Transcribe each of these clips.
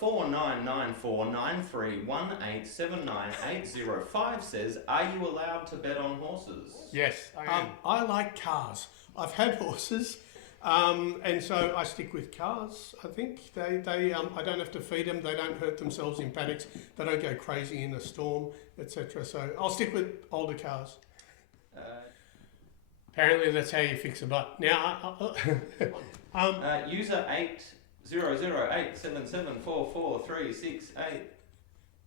499493187980 says, are you allowed to bet on horses? Yes, I am. I like cars. I've had horses, and so I stick with cars. I think I don't have to feed them. They don't hurt themselves in paddocks. They don't go crazy in a storm, etc. So I'll stick with older cars. Apparently, that's how you fix a butt. Now, user 8008774438.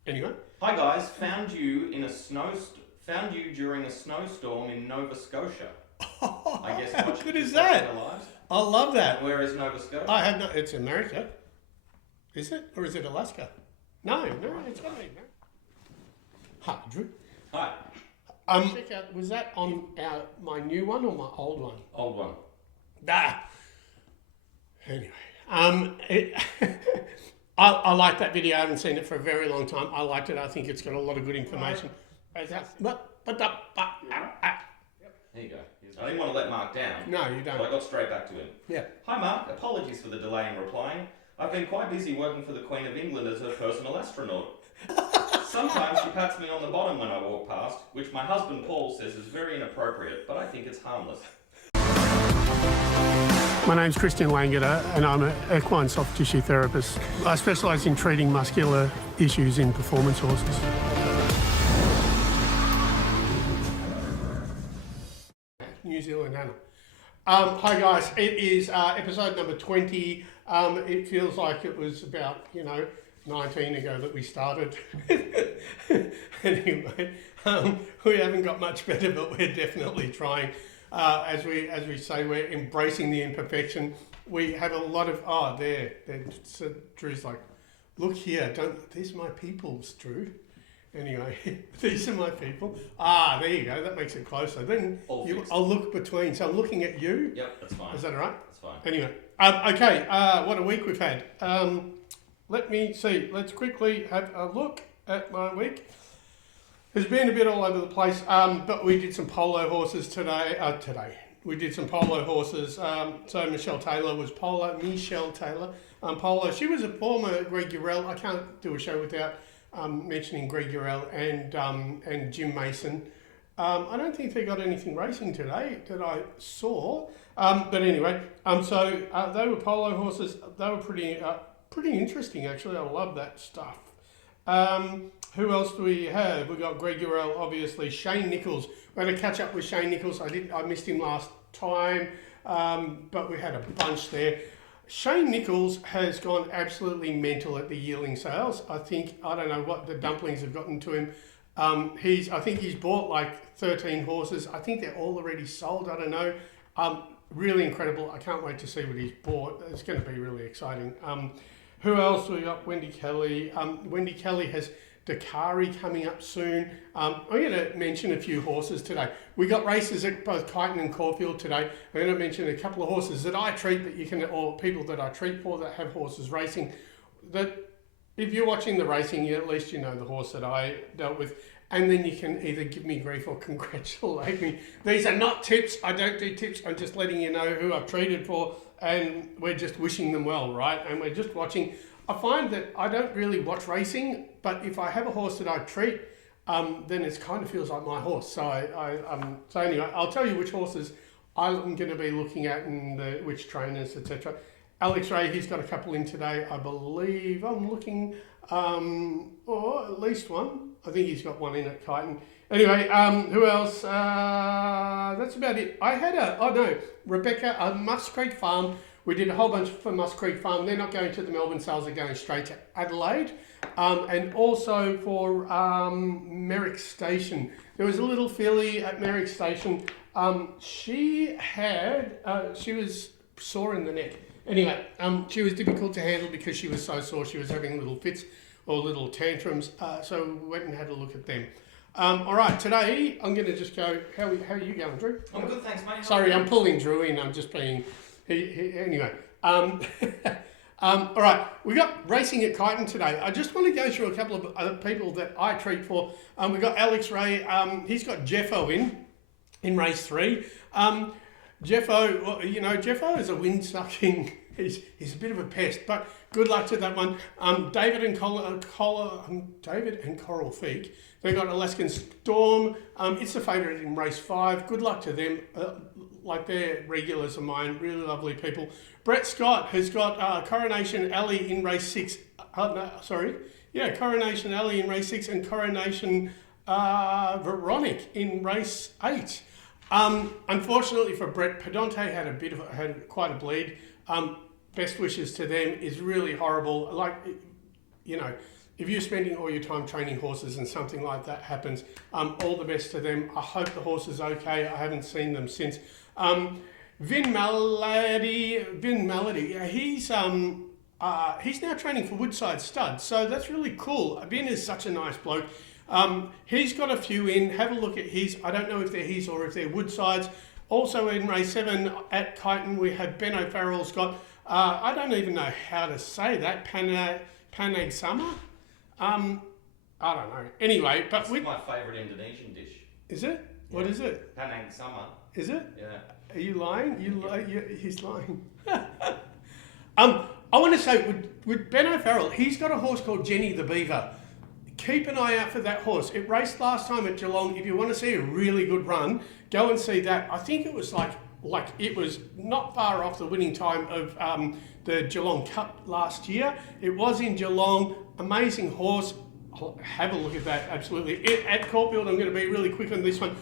Anyway. Hi guys, found you during a snowstorm in Nova Scotia. I guess. How good is that? I love that. Where is Nova Scotia? I have no. It's America. Is it, or is it Alaska? No, it's got to be America. Hi, Drew. Hi. Check out. Was that on my new one or my old one? Old one. Anyway, I like that video. I haven't seen it for a very long time. I liked it. I think it's got a lot of good information. There you go. I didn't want to let Mark down. No, you don't. So I got straight back to him. Yeah. Hi Mark, apologies for the delay in replying. I've been quite busy working for the Queen of England as her personal astronaut. Sometimes she pats me on the bottom when I walk past, which my husband Paul says is very inappropriate, but I think it's harmless. My name's Christian Langeder and I'm an equine soft tissue therapist. I specialise in treating muscular issues in performance horses. New Zealand Anna. Hi guys, it is episode number 20. It feels like it was about, 19 ago that we started. Anyway, we haven't got much better, but we're definitely trying. As we say, we're embracing the imperfection. We have a lot of so Drew's like, look here, these are my peoples, Drew. Anyway, these are my people. There you go. That makes it closer. Then I'll look between. So I'm looking at you. Yep, that's fine. Is that all right? That's fine. Anyway, okay. What a week we've had. Let me see. Let's quickly have a look at my week. It's been a bit all over the place, but we did some polo horses today. We did some polo horses. So Michelle Taylor was polo. Polo. She was a former Greg Urell. I can't do a show without mentioning Greg Urell and Jim Mason. I don't think they got anything racing today that I saw. But anyway, so they were polo horses. They were pretty interesting, actually. I love that stuff. Who else do we have? We got Greg Urell, obviously. Shane Nichols. We had to catch up with Shane Nichols. I missed him last time, but we had a bunch there. Shane Nichols has gone absolutely mental at the yearling sales. I don't know what the dumplings have gotten to him. I think he's bought like 13 horses. I think they're all already sold. I don't know. Really incredible. I can't wait to see what he's bought. It's going to be really exciting. Who else? We got Wendy Kelly. Wendy Kelly has Dakari coming up soon. I'm going to mention a few horses today. We got races at both Kyneton and Caulfield today. I'm going to mention a couple of horses that I treat or people that I treat for that have horses racing. That if you're watching the racing, at least you know the horse that I dealt with. And then you can either give me grief or congratulate me. These are not tips. I don't do tips. I'm just letting you know who I've treated for. And we're just wishing them well, right? And we're just watching. I find that I don't really watch racing, but if I have a horse that I treat, then it kind of feels like my horse. So so anyway, I'll tell you which horses I'm going to be looking at and which trainers, etc. Alex Ray, he's got a couple in today, I believe. I'm looking, or at least one. I think he's got one in at Kyneton. Anyway, who else? That's about it. I had Rebecca, Musk Creek Farm. We did a whole bunch for Musk Creek Farm. They're not going to the Melbourne sales, they're going straight to Adelaide. And also for Merrick Station. There was a little filly at Merrick Station. She was sore in the neck. Anyway, she was difficult to handle because she was so sore. She was having little fits or little tantrums. So we went and had a look at them. All right, today I'm going to just go. How are you going, Drew? I'm good, thanks, mate. Sorry, I'm pulling Drew in. I'm just being. Anyway. All right, we got racing at Kyneton today. I just want to go through a couple of other people that I treat for. We got Alex Ray. He's got Jeffo in race 3. Jeffo, Jeffo is a wind-sucking. he's a bit of a pest, but good luck to that one. David and Coral Feek, they got Alaskan Storm. It's the favourite in race 5. Good luck to them. Like they're regulars of mine, really lovely people. Brett Scott has got Coronation Alley in race 6. Coronation Alley in race 6 and Coronation Veronic in race 8. Unfortunately for Brett, Pedonte had quite a bleed. Best wishes to them. Is really horrible. Like, you know, if you're spending all your time training horses and something like that happens, all the best to them. I hope the horse is okay. I haven't seen them since. Vin Melody, he's now training for Woodside Stud, so that's really cool. Vin is such a nice bloke. He's got a few in. Have a look at his. I don't know if they're his or if they're Woodside's. Also in race 7 at Kyneton, we have Ben O'Farrell's got, I don't even know how to say that, Panag Summer? I don't know. Anyway, but it's my favourite Indonesian dish. Is it? Yeah. What is it? Panag Summer. Is it? Yeah. Are you lying? He's lying. I want to say, with Ben O'Farrell, he's got a horse called Jenny the Beaver. Keep an eye out for that horse. It raced last time at Geelong. If you want to see a really good run, go and see that. I think it was like it was not far off the winning time of the Geelong Cup last year. It was in Geelong. Amazing horse. I'll have a look at that, absolutely. At Caulfield, I'm going to be really quick on this one.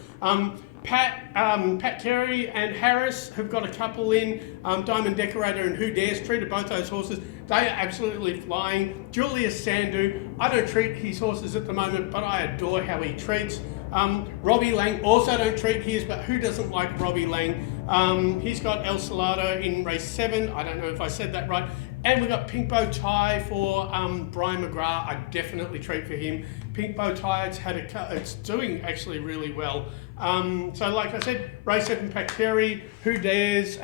Pat Carey and Harris have got a couple in. Diamond Decorator and Who Dares treated both those horses. They are absolutely flying. Julius Sandu, I don't treat his horses at the moment, but I adore how he treats. Robbie Lang, also don't treat his, but who doesn't like Robbie Lang? He's got El Salado in race 7. I don't know if I said that right. And we've got Pink Bow Tie for Brian McGrath. I definitely treat for him. Pink Bow Tie, it's doing actually really well. So like I said, race 7 Pat Carey, Who Dares,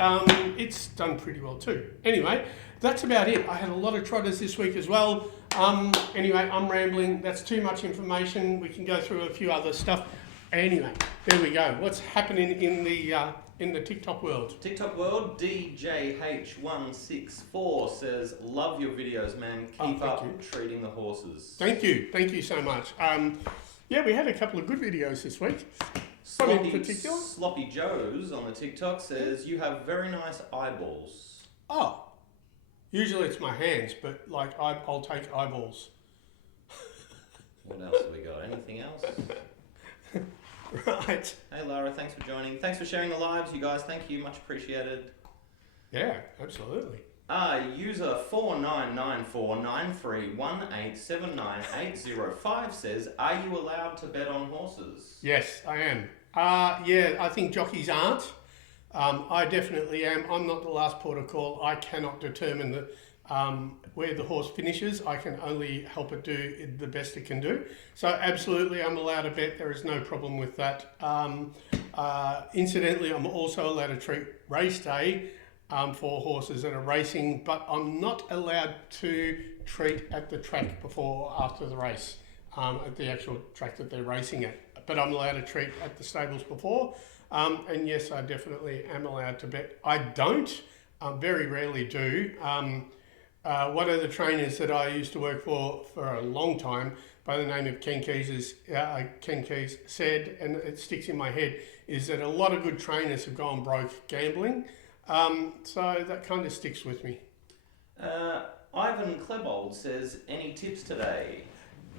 it's done pretty well too. Anyway, that's about it. I had a lot of trotters this week as well. Anyway, I'm rambling. That's too much information. We can go through a few other stuff. Anyway, there we go. What's happening in the TikTok world? TikTok world, DJH164 says, love your videos, man. Keep up treating the horses. Thank you so much. Yeah, we had a couple of good videos this week. Sloppy Joe's on the TikTok says, you have very nice eyeballs. Oh, usually it's my hands, but like I'll take eyeballs. What else have we got? Anything else? Right. Hey Lara, thanks for joining. Thanks for sharing the lives, you guys. Thank you, much appreciated. Yeah, absolutely. User 49949318799805 says, are you allowed to bet on horses? Yes, I am. Yeah, I think jockeys aren't. I definitely am. I'm not the last port of call. I cannot determine where the horse finishes. I can only help it do the best it can do. So absolutely, I'm allowed to bet. There is no problem with that. Incidentally, I'm also allowed to treat race day for horses that are racing, but I'm not allowed to treat at the track before or after the race, at the actual track that they're racing at. But I'm allowed to treat at the stables before. And yes, I definitely am allowed to bet. I don't, very rarely do. One of the trainers that I used to work for a long time, by the name of Ken Keys said, and it sticks in my head, is that a lot of good trainers have gone broke gambling. So that kind of sticks with me. Ivan Klebold says, any tips today?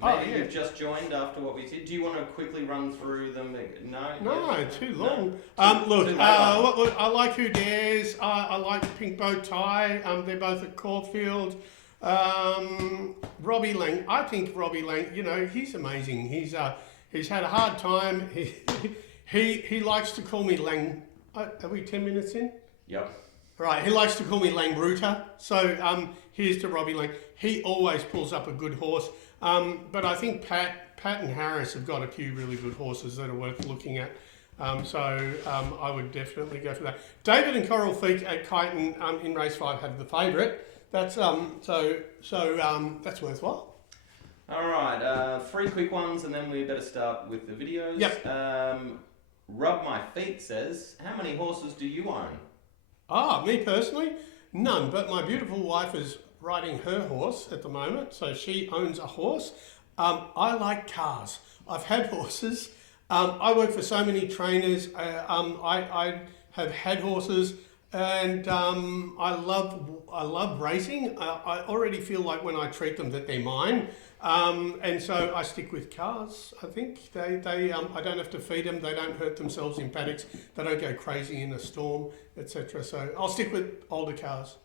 Maybe you've just joined after what we did. Do you want to quickly run through them? No, too long. Look, I like Who Dares. I like Pink Bow Tie. They're both at Caulfield. Robbie Lang. I think Robbie Lang, he's amazing. He's had a hard time. He likes to call me Lang. Are we 10 minutes in? Yep. Right, he likes to call me Langruta. So here's to Robbie Lang. He always pulls up a good horse. But I think Pat and Harris have got a few really good horses that are worth looking at. So I would definitely go for that. David and Coral Feek at Kyneton in race 5 have the favourite. That's that's worthwhile. All right, 3 quick ones, and then we better start with the videos. Yep. Rub My Feet says, how many horses do you own? Me personally, None, but my beautiful wife is riding her horse at the moment, so she owns a horse. I like cars. I've had horses. I work for so many trainers. I have had horses, and I love racing. I already feel like when I treat them that they're mine, and so I stick with cars. I think I don't have to feed them. They don't hurt themselves in paddocks. They don't go crazy in a storm, etc. So I'll stick with older cars.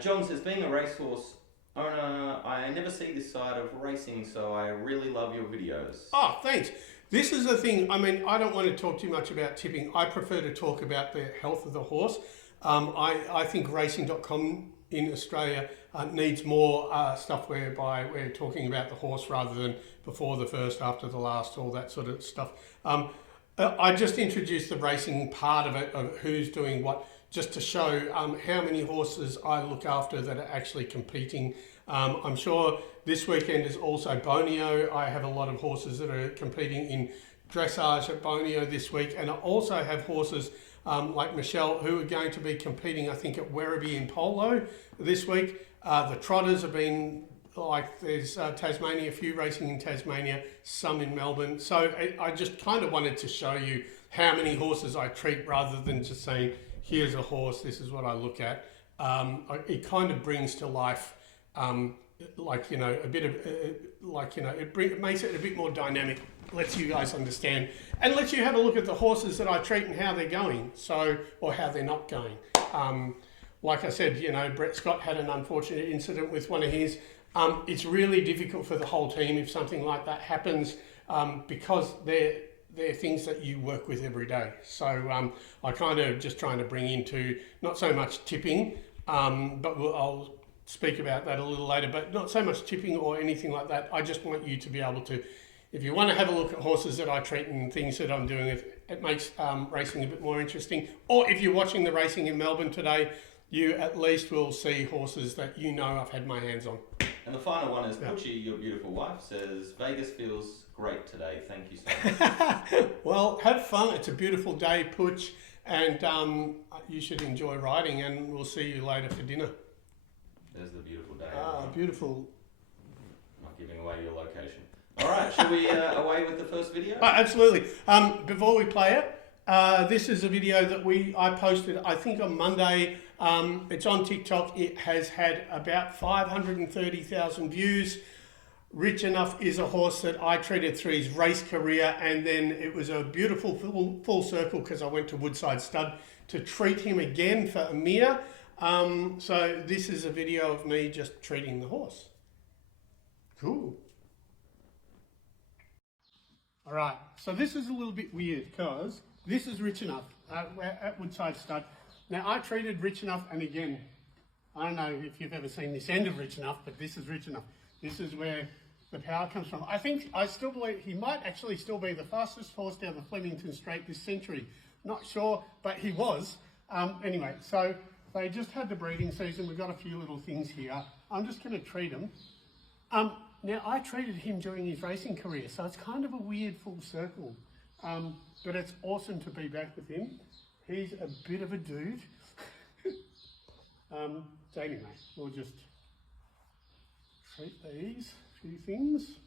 John says, being a racehorse owner, I never see this side of racing, so I really love your videos. Oh, thanks. This is the thing. I mean, I don't want to talk too much about tipping. I prefer to talk about the health of the horse. I think racing.com in Australia needs more stuff whereby we're talking about the horse rather than before the first, after the last, all that sort of stuff. I just introduced the racing part of it, of who's doing what, just to show how many horses I look after that are actually competing. I'm sure this weekend is also Bonio. I have a lot of horses that are competing in dressage at Bonio this week, and I also have horses like Michelle who are going to be competing, I think, at Werribee in Polo this week. The trotters have been, like, there's Tasmania, a few racing in Tasmania, some in Melbourne. So I just kind of wanted to show you how many horses I treat rather than just saying, here's a horse, this is what I look at. It kind of brings to life, like, you know, a bit of, like, you know, it makes it a bit more dynamic, lets you guys understand, and lets you have a look at the horses that I treat and how they're going, so, or how they're not going. Like I said, you know, Brett Scott had an unfortunate incident with one of his. It's really difficult for the whole team if something like that happens, because they're things that you work with every day. So I kind of just trying to bring into not so much tipping, but I'll speak about that a little later, but not so much tipping or anything like that. I just want you to be able to, if you want to have a look at horses that I treat and things that I'm doing, it makes racing a bit more interesting. Or if you're watching the racing in Melbourne today, you at least will see horses that you know I've had my hands on. And the final one is, Poochie, your beautiful wife, says, Vegas feels great today. Thank you so much. Well, have fun. It's a beautiful day, Pooch, and you should enjoy riding, and we'll see you later for dinner. There's the beautiful day. Beautiful. Not giving away your location. All right, shall we away with the first video? Absolutely. Before we play it, this is a video that I posted, I think, on Monday. It's on TikTok. It has had about 530,000 views. Rich Enough is a horse that I treated through his race career, and then it was a beautiful full circle because I went to Woodside Stud to treat him again for Amir. So this is a video of me just treating the horse. Cool. All right, so this is a little bit weird because this is Rich Enough. We're at Woodside Stud. Now, I treated Rich Enough, and again, I don't know if you've ever seen this end of Rich Enough, but this is Rich Enough. This is where the power comes from. I still believe he might actually still be the fastest horse down the Flemington Straight this century. Not sure, but he was. Anyway, so they just had the breeding season. We've got a few little things here. I'm just going to treat him. Now, I treated him during his racing career, so it's kind of a weird full circle. But it's awesome to be back with him. He's a bit of a dude. So anyway, we'll just treat these few things.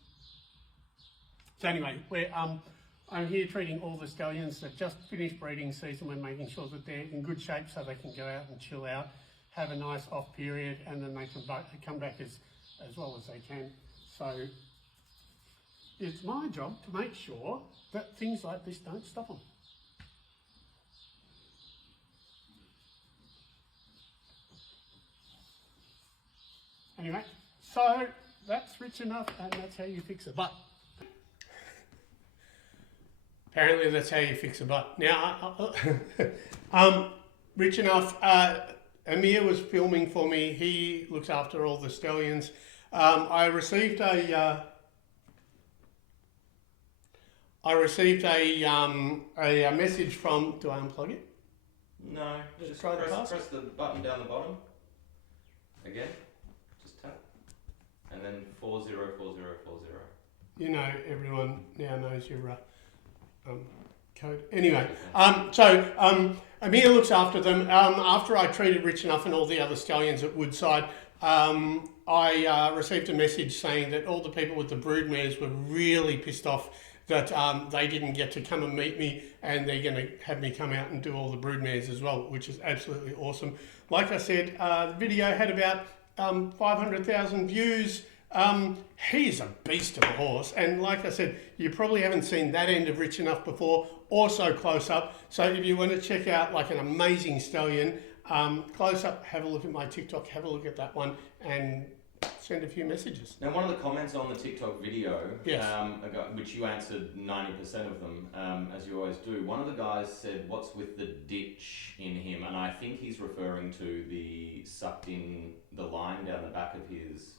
So anyway, I'm here treating all the stallions that just finished breeding season. We're making sure that they're in good shape so they can go out and chill out, have a nice off period, and then they can come back as well as they can. So it's my job to make sure that things like this don't stop them. Anyway, so that's Rich Enough, and that's how you fix a butt. Apparently that's how you fix a butt. Now, Rich Enough, Amir was filming for me. He looks after all the stallions. I received a message from, do I unplug it? No, just press the button down the bottom. Again, just tap. And then 404040. You know, everyone now knows your Code. Anyway, Amir looks after them. After I treated Rich Enough and all the other stallions at Woodside, I received a message saying that all the people with the broodmares were really pissed off that they didn't get to come and meet me, and they're going to have me come out and do all the broodmares as well, which is absolutely awesome. Like I said, the video had about 500,000 views. He's a beast of a horse, and like I said, you probably haven't seen that end of Rich Enough before, or so close up. So if you want to check out like an amazing stallion, close up, have a look at my TikTok, have a look at that one, and send a few messages. Now, one of the comments on the TikTok video, yes. Which you answered 90% of them, as you always do, one of the guys said, "What's with the ditch in him?" And I think he's referring to the sucked in the line down the back of his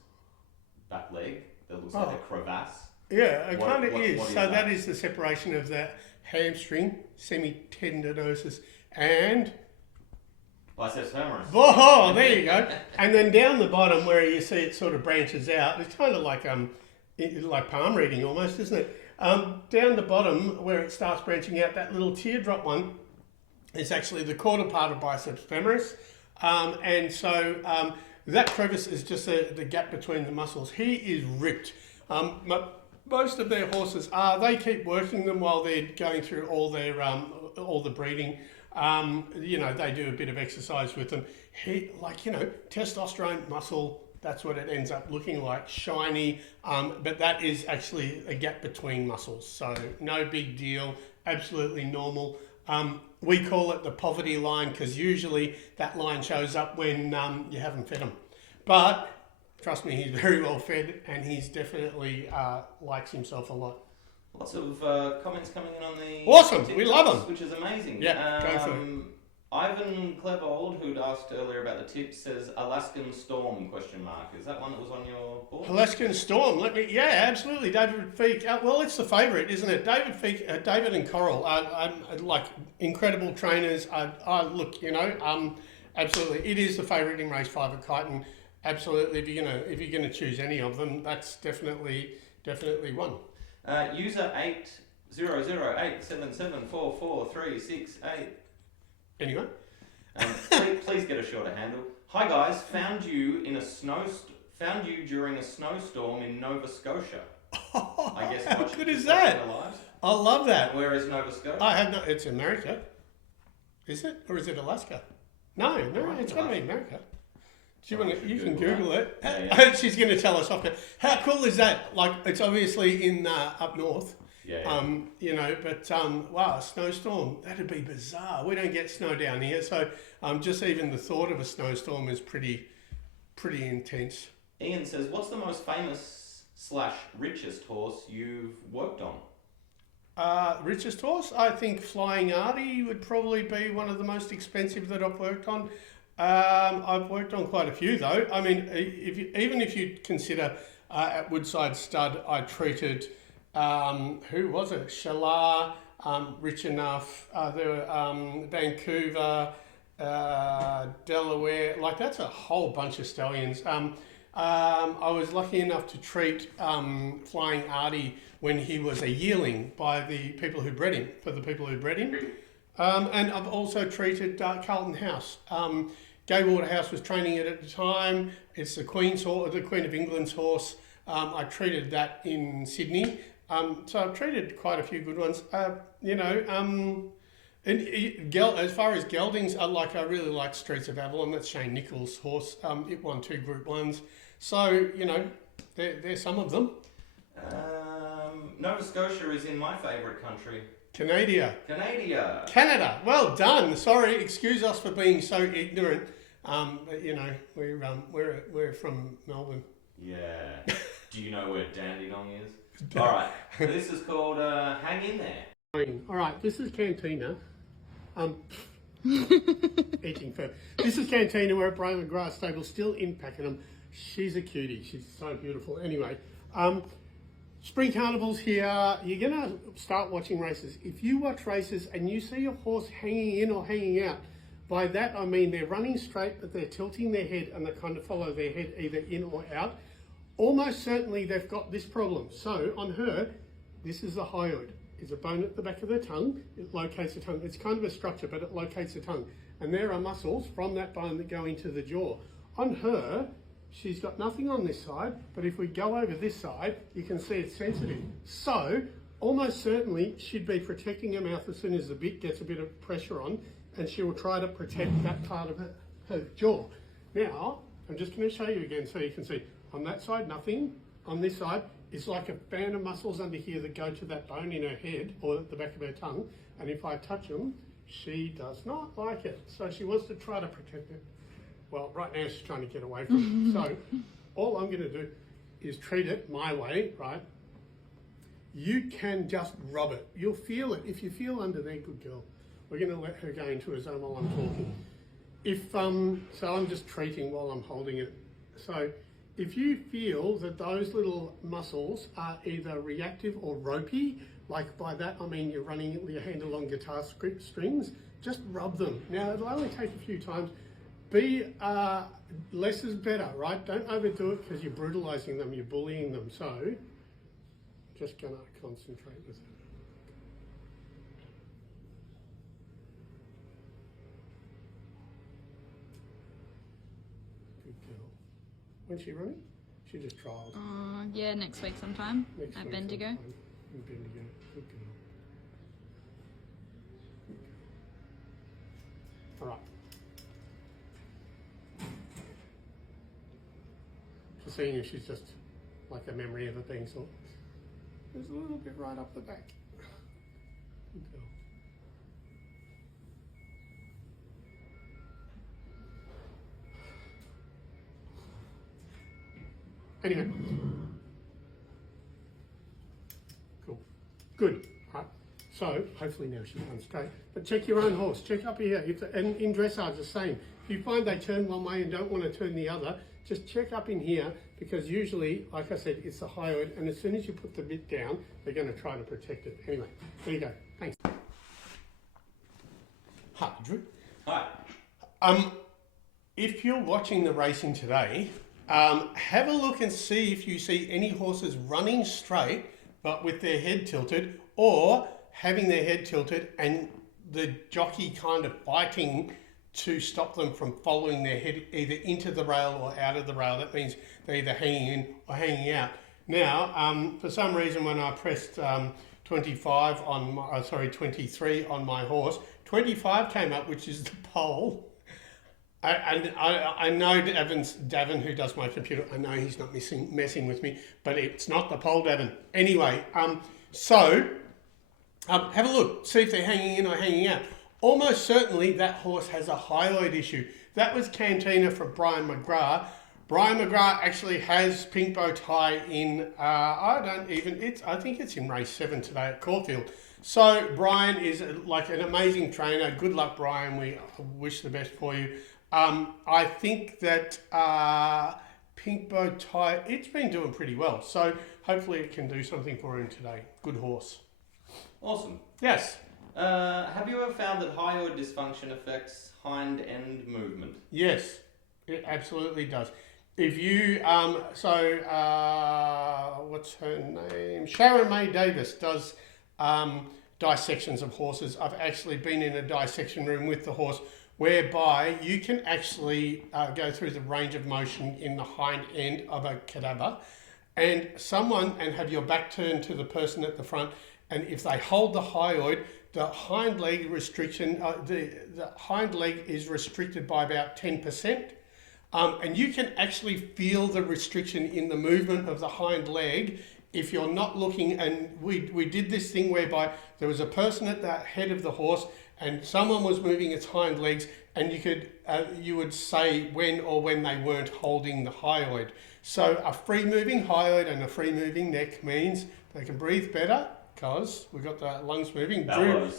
back leg that looks like a crevasse. Yeah, it kind of is. So that is the separation of the hamstring, semitendinosus, and biceps femoris. Oh, there you go. And then down the bottom where you see it sort of branches out, it's kind of like palm reading almost, isn't it? Down the bottom where it starts branching out, that little teardrop one is actually the quarter part of biceps femoris. And so that crevice is just the gap between the muscles. He is ripped. Most of their horses they keep working them while they're going through all their all the breeding. They do a bit of exercise with them. Testosterone muscle, that's what it ends up looking like, shiny, but that is actually a gap between muscles. So no big deal, absolutely normal. We call it the poverty line because usually that line shows up when you haven't fed him. But trust me, he's very well fed and he's definitely likes himself a lot. Lots of comments coming in on the awesome. TikToks, we love them, which is amazing. Yeah, go for it. Ivan Clevold, who'd asked earlier about the tips, says Alaskan Storm ? Is that one that was on your board? Alaskan Storm. Absolutely. David Feek. Well, it's the favourite, isn't it? David Feek, David and Coral are like incredible trainers. Absolutely, it is the favourite in race 5 at Kyneton. Absolutely, if you're gonna choose any of them, that's definitely one. User 800877444368. Anyway, please get a shorter handle. Hi guys, found you during a snowstorm in Nova Scotia. I guess. How good is that? I love that. And where is Nova Scotia? I have no. It's America. Is it, or is it Alaska? No, it's got to be America. Do you want to? You can Google it. Yeah. She's going to tell us after. How cool is that? Like, it's obviously in up north. Yeah. Wow, a snowstorm. That'd be bizarre. We don't get snow down here, so just even the thought of a snowstorm is pretty intense. Ian says, "What's the most famous / richest horse you've worked on?" Richest horse? I think Flying Artie would probably be one of the most expensive that I've worked on. I've worked on quite a few though. I mean, even if you consider at Woodside Stud, I treated, who was it? Shalar, Rich Enough, there were Vancouver, Delaware, like that's a whole bunch of stallions. I was lucky enough to treat Flying Artie when he was a yearling by the people who bred him, and I've also treated Carlton House. Gay Waterhouse was training it at the time. It's the Queen's horse, the Queen of England's horse. I treated that in Sydney. So I've treated quite a few good ones. As far as geldings, I really like Streets of Avalon. That's Shane Nichols' horse. It won 2 Group 1s. So, there's some of them. Nova Scotia is in my favourite country. Canada. Well done. Sorry, excuse us for being so ignorant. But we're from Melbourne. Yeah. Do you know where Dandenong is? All right. This is called Hang In There. All right. This is Cantina. Eating first. This is Cantina. We're at Brian McGrath Stable, still in Pakenham. She's a cutie. She's so beautiful. Anyway, Spring Carnival's here. You're going to start watching races. If you watch races and you see your horse hanging in or hanging out, by that I mean they're running straight, but they're tilting their head and they kind of follow their head either in or out. Almost certainly they've got this problem. So on her, this is the hyoid. is a bone at the back of the tongue. It locates the tongue. It's kind of a structure, but it locates the tongue. And there are muscles from that bone that go into the jaw. On her, she's got nothing on this side, but if we go over this side, you can see it's sensitive. So, almost certainly, she'd be protecting her mouth as soon as the bit gets a bit of pressure on, and she will try to protect that part of her jaw. Now, I'm just going to show you again so you can see. On that side, nothing. On this side, it's like a band of muscles under here that go to that bone in her head or at the back of her tongue. And if I touch them, she does not like it. So she wants to try to protect it. Well, right now she's trying to get away from it. So all I'm going to do is treat it my way, right? You can just rub it. You'll feel it. If you feel under there, good girl. We're going to let her go into a zone while I'm talking. So I'm just treating while I'm holding it. So if you feel that those little muscles are either reactive or ropey, like by that I mean you're running your hand along guitar strings, just rub them. Now it'll only take a few times. Less is better, right? Don't overdo it because you're brutalizing them, you're bullying them. So just gonna concentrate with it. When's she running? She just trialled. Yeah, next week sometime at Bendigo. In Bendigo. Good girl. All right. Just seeing if she's just like a memory of it being sore. There's a little bit right up the back. Good girl. Anyway, cool, good, right, so hopefully now she runs straight, but check your own horse, check up here, and in dressage the same. If you find they turn one way and don't want to turn the other, just check up in here, because usually, like I said, it's the hyoid, and as soon as you put the bit down, they're going to try to protect it. Anyway, there you go, thanks. Hi, Drew. Hi. If you're watching the racing today, have a look and see if you see any horses running straight but with their head tilted, or having their head tilted and the jockey kind of fighting to stop them from following their head either into the rail or out of the rail. That means they're either hanging in or hanging out. Now, for some reason when I pressed 23 on my horse, 25 came up, which is the pole. I know Davin, who does my computer, I know he's not messing with me, but it's not the pole Davin. Anyway, have a look, see if they're hanging in or hanging out. Almost certainly that horse has a hyoid issue. That was Cantina from Brian McGrath. Brian McGrath actually has pink bow tie in, I think it's in race 7 today at Caulfield. So Brian is like an amazing trainer. Good luck, Brian. We wish the best for you. I think that pink bow tie, it's been doing pretty well. So hopefully it can do something for him today. Good horse. Awesome. Yes. Have you ever found that hyoid dysfunction affects hind end movement? Yes, it absolutely does. If you, what's her name? Sharon May Davis does dissections of horses. I've actually been in a dissection room with the horse whereby you can actually go through the range of motion in the hind end of a cadaver and have your back turned to the person at the front, and if they hold the hyoid, the hind leg restriction, the hind leg is restricted by about 10%, and you can actually feel the restriction in the movement of the hind leg if you're not looking. And we did this thing whereby there was a person at the head of the horse and someone was moving its hind legs, and you would say when they weren't holding the hyoid. So a free moving hyoid and a free moving neck means they can breathe better because we've got the lungs moving.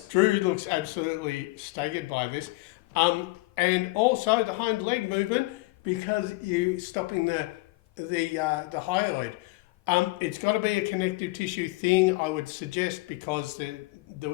Drew looks absolutely staggered by this. And also the hind leg movement, because you're stopping the hyoid. It's got to be a connective tissue thing, I would suggest, because the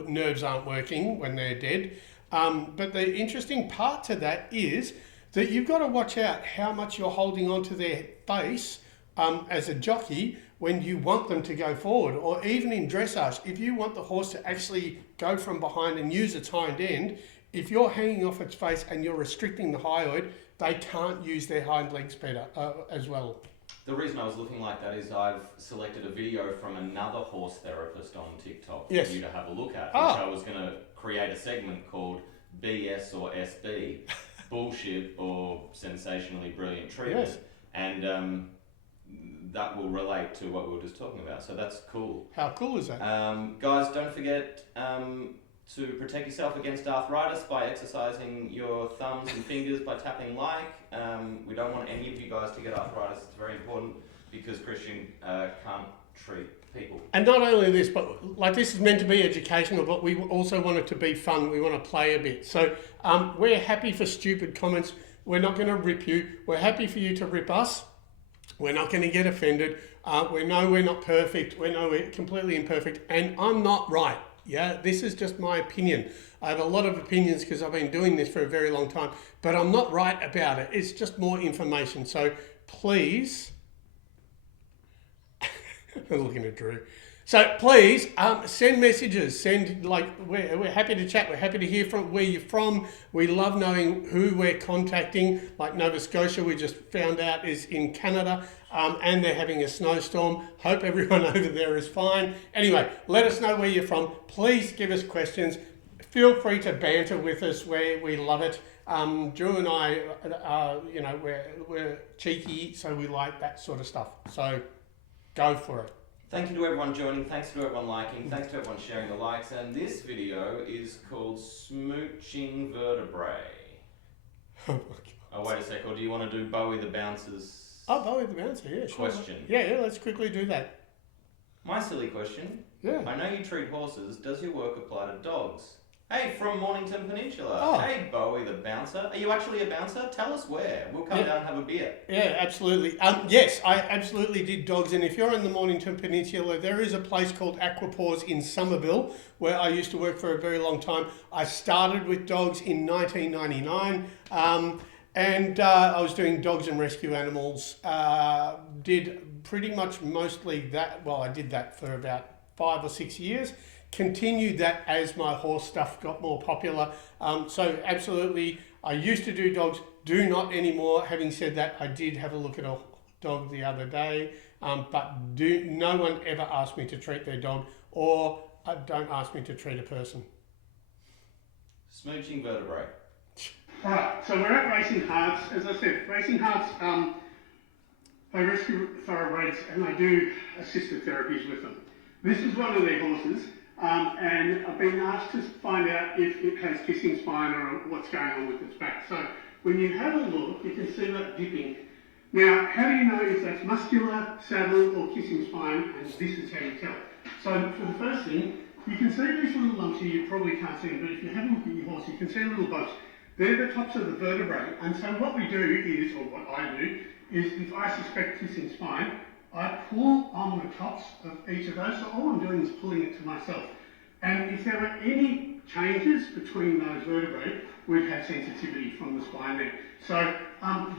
nerves aren't working when they're dead. But the interesting part to that is that you've got to watch out how much you're holding onto their face as a jockey, when you want them to go forward, or even in dressage, if you want the horse to actually go from behind and use its hind end, if you're hanging off its face and you're restricting the hyoid, they can't use their hind legs better as well. The reason I was looking like that is I've selected a video from another horse therapist on TikTok for you to have a look at, which I was going to create a segment called BS or SB, bullshit or sensationally brilliant treatment. Yes. And that will relate to what we were just talking about. So that's cool. How cool is that? Guys, don't forget to protect yourself against arthritis by exercising your thumbs and fingers by tapping like. We don't want any of you guys to get arthritis. It's very important because Christian can't treat people. And not only this, but like this is meant to be educational, but we also want it to be fun. We want to play a bit. So we're happy for stupid comments. We're not going to rip you. We're happy for you to rip us. We're not going to get offended. We know we're not perfect. We know we're completely imperfect. And I'm not right. Yeah, this is just my opinion. I have a lot of opinions because I've been doing this for a very long time, but I'm not right about it. It's just more information. So please, I'm looking at Drew. So please send messages. We're happy to chat. We're happy to hear from where you're from. We love knowing who we're contacting. Like Nova Scotia, we just found out is in Canada. And they're having a snowstorm. Hope everyone over there is fine. Anyway, let us know where you're from. Please give us questions. Feel free to banter with us. We love it. Drew and I, we're cheeky, so we like that sort of stuff. So go for it. Thank you to everyone joining. Thanks to everyone liking. Thanks to everyone sharing the likes. And this video is called Smooching Vertebrae. Oh my God. Oh, wait a sec. Or do you want to do Bowie the Bouncer's Bowie the Bouncer, yeah, sure. question? Yeah, let's quickly do that. My silly question. Yeah. I know you treat horses. Does your work apply to dogs? Hey, from Mornington Peninsula. Oh. Hey, Bowie the Bouncer. Are you actually a bouncer? Tell us where. We'll come down and have a beer. Yeah, absolutely. Yes, I absolutely did dogs. And if you're in the Mornington Peninsula, there is a place called Aquapaws in Somerville where I used to work for a very long time. I started with dogs in 1999. And I was doing dogs and rescue animals. Did pretty much mostly that. Well, I did that for about 5 or 6 years. Continued that as my horse stuff got more popular. So absolutely, I used to do dogs, do not anymore. Having said that, I did have a look at a dog the other day, but no one ever asked me to treat their dog, or don't ask me to treat a person. Smooching Vertebrae. Alright, so we're at Racing Hearts. As I said, Racing Hearts, they rescue thoroughbreds and they do assisted therapies with them. This is one of their horses, and I've been asked to find out if it has kissing spine or what's going on with its back. So when you have a look, you can see that dipping. Now, how do you know if that's muscular, saddle, or kissing spine? And this is how you tell. So for the first thing, you can see these little lumps here. You probably can't see them, but if you have a look at your horse, you can see little bumps. They're the tops of the vertebrae, and so what we do is, or what I do, is if I suspect kissing spine, I pull on the tops of each of those, so all I'm doing is pulling it to myself. And if there were any changes between those vertebrae, we'd have sensitivity from the spine there. So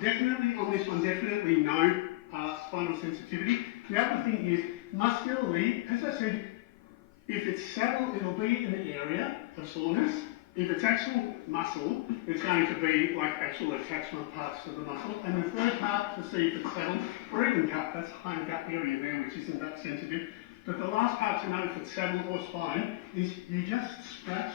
definitely on this one, definitely no spinal sensitivity. The other thing is, muscularly, as I said, if it's saddle, it'll be in the area of soreness. If it's actual muscle, it's going to be like actual attachment parts to the muscle. And the third part to see if it's saddle or even gut, that's hind gut area there, which isn't that sensitive. But the last part to know if it's saddle or spine is you just scratch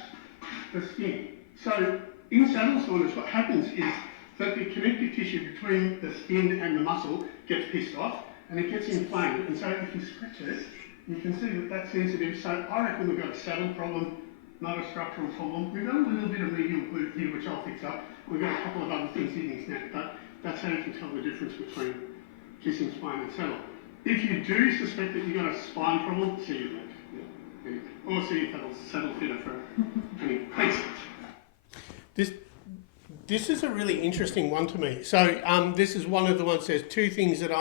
the skin. So in saddle soreness, what happens is that the connective tissue between the skin and the muscle gets pissed off and it gets inflamed. And so if you scratch it, you can see that that's sensitive. So I reckon we've got a saddle problem, not a structural problem. We've got a little bit of medial glute here, which I'll fix up. We've got a couple of other things in this neck, but that's how you can tell the difference between kissing spine and saddle. If you do suspect that you've got a spine problem, see your vet. Yeah. Or see if that'll saddle fitter for any. Thanks. This is a really interesting one to me. So this is one of the ones, there's two things that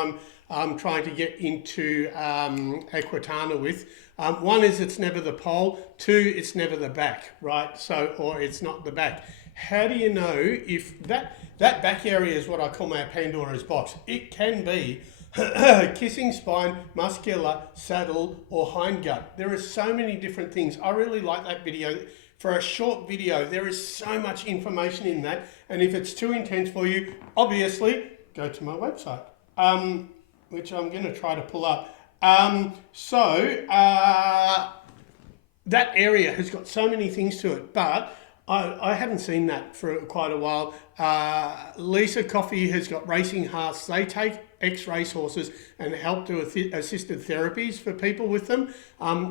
I'm trying to get into Equitana with. One is it's never the pole. Two, it's never the back, right? So, or it's not the back. How do you know if that back area is what I call my Pandora's box? It can be Kissing spine, muscular, saddle, or hindgut. There are so many different things. I really like that video. For a short video, there is so much information in that. And if it's too intense for you, obviously, go to my website, which I'm going to try to pull up. That area has got so many things to it, but I haven't seen that for quite a while. Lisa Coffey has got racing hearts. They take ex-race horses and help do assisted therapies for people with them.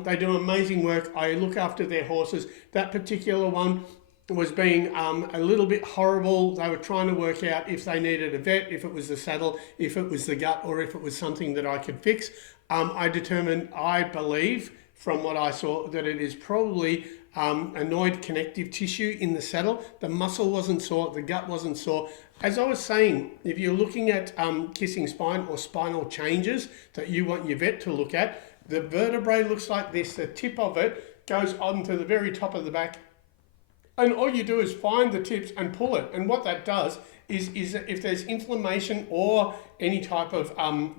They do amazing work. I look after their horses. That particular one was being a little bit horrible. They were trying to work out if they needed a vet, if it was the saddle, if it was the gut, or if it was something that I could fix. I believe, from what I saw, that it is probably annoyed connective tissue in the saddle. The muscle wasn't sore, the gut wasn't sore. As I was saying, if you're looking at kissing spine or spinal changes that you want your vet to look at, the vertebrae looks like this. The tip of it goes onto the very top of the back, and all you do is find the tips and pull it. And what that does is if there's inflammation or any type of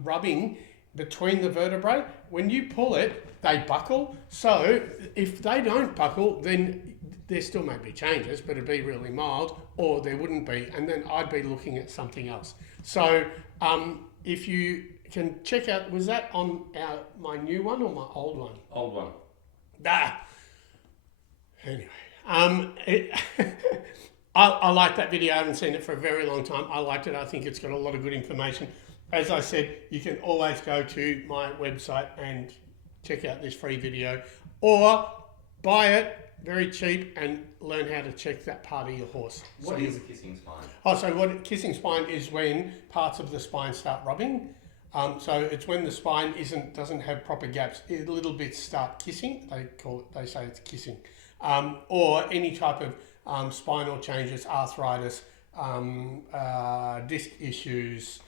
rubbing between the vertebrae, when you pull it, they buckle. So if they don't buckle, then there still may be changes, but it'd be really mild, or there wouldn't be, and then I'd be looking at something else. So if you can check out, was that on my new one or my old one? Old one. Anyway, I like that video. I haven't seen it for a very long time. I liked it. I think it's got a lot of good information. As I said, you can always go to my website and check out this free video, or buy it very cheap and learn how to check that part of your horse. What is a kissing spine? Kissing spine is when parts of the spine start rubbing. So it's when the spine doesn't have proper gaps. Little bits start kissing. They say it's kissing, or any type of spinal changes, arthritis, disc issues.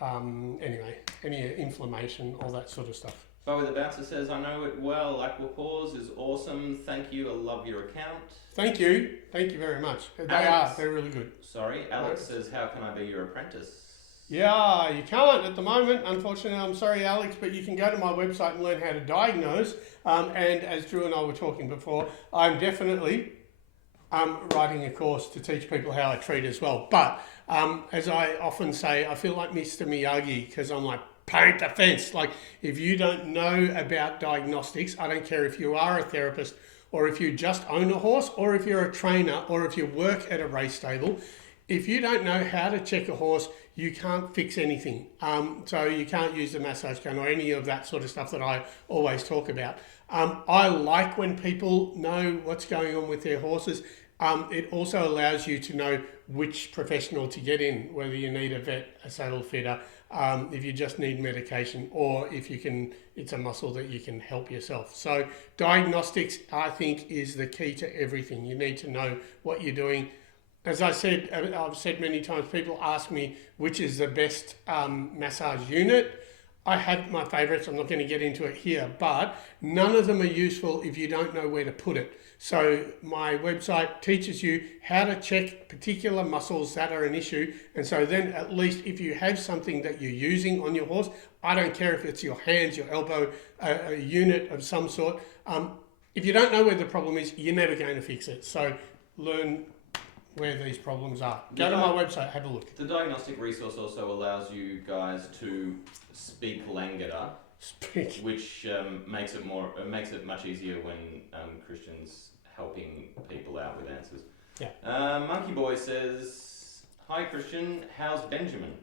Anyway, any inflammation, all that sort of stuff. Bowie the Bouncer says, I know it well. Aquapause is awesome. Thank you. I love your account. Thank you. Thank you very much. They're really good. Sorry. Alex says, how can I be your apprentice? Yeah, you can't at the moment. Unfortunately, I'm sorry, Alex, but you can go to my website and learn how to diagnose. And as Drew and I were talking before, I'm definitely writing a course to teach people how I treat as well. But as I often say, I feel like Mr. Miyagi, because I'm like, paint the fence. Like, if you don't know about diagnostics, I don't care if you are a therapist or if you just own a horse or if you're a trainer or if you work at a race stable, if you don't know how to check a horse, you can't fix anything. So you can't use the massage gun or any of that sort of stuff that I always talk about. I like when people know what's going on with their horses. It also allows you to know which professional to get in, whether you need a vet, a saddle fitter, if you just need medication, or if you can, it's a muscle that you can help yourself. So diagnostics, I think, is the key to everything. You need to know what you're doing. As I've said many times, people ask me which is the best massage unit. I have my favourites. I'm not going to get into it here, but none of them are useful if you don't know where to put it. So my website teaches you how to check particular muscles that are an issue. And so then at least if you have something that you're using on your horse, I don't care if it's your hands, your elbow, a unit of some sort. If you don't know where the problem is, you're never going to fix it. So learn where these problems are. Go to my website, have a look. The diagnostic resource also allows you guys to speak Langeder, which makes it much easier when Christian's helping people out with answers. Yeah. Monkey Boy says, hi Christian, how's Benjamin?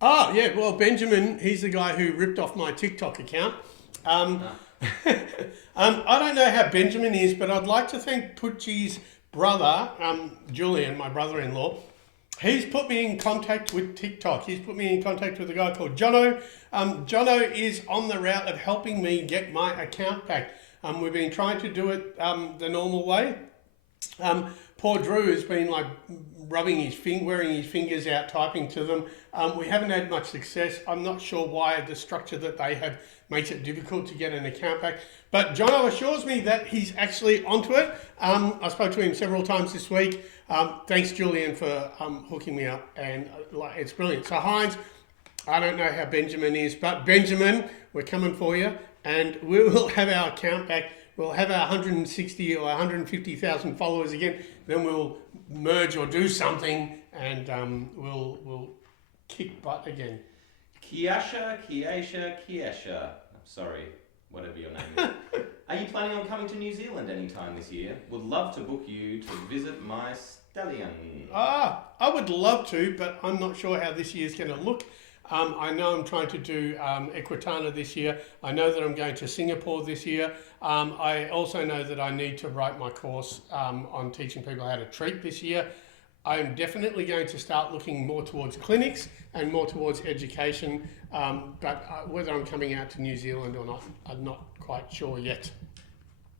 Oh, yeah, well, Benjamin, he's the guy who ripped off my TikTok account. I don't know how Benjamin is, but I'd like to thank Pucci's brother, Julian, my brother-in-law. He's put me in contact with TikTok. He's put me in contact with a guy called Jono. Jono is on the route of helping me get my account back. We've been trying to do it the normal way. Poor Drew has been like wearing his fingers out, typing to them. We haven't had much success. I'm not sure why the structure that they have makes it difficult to get an account back. But Jono assures me that he's actually onto it. I spoke to him several times this week. Thanks, Julian, for hooking me up, and it's brilliant. So Heinz, I don't know how Benjamin is, but Benjamin, we're coming for you, and we will have our account back. We'll have our 160 or 150,000 followers again. Then we'll merge or do something, and we'll kick butt again. Kiesha. I'm sorry, whatever your name is. Are you planning on coming to New Zealand anytime this year? Would love to book you to visit my stallion. I would love to, but I'm not sure how this year's going to look. I know I'm trying to do Equitana this year. I know that I'm going to Singapore this year. I also know that I need to write my course on teaching people how to treat this year. I'm definitely going to start looking more towards clinics and more towards education, but whether I'm coming out to New Zealand or not, I'm not quite sure yet.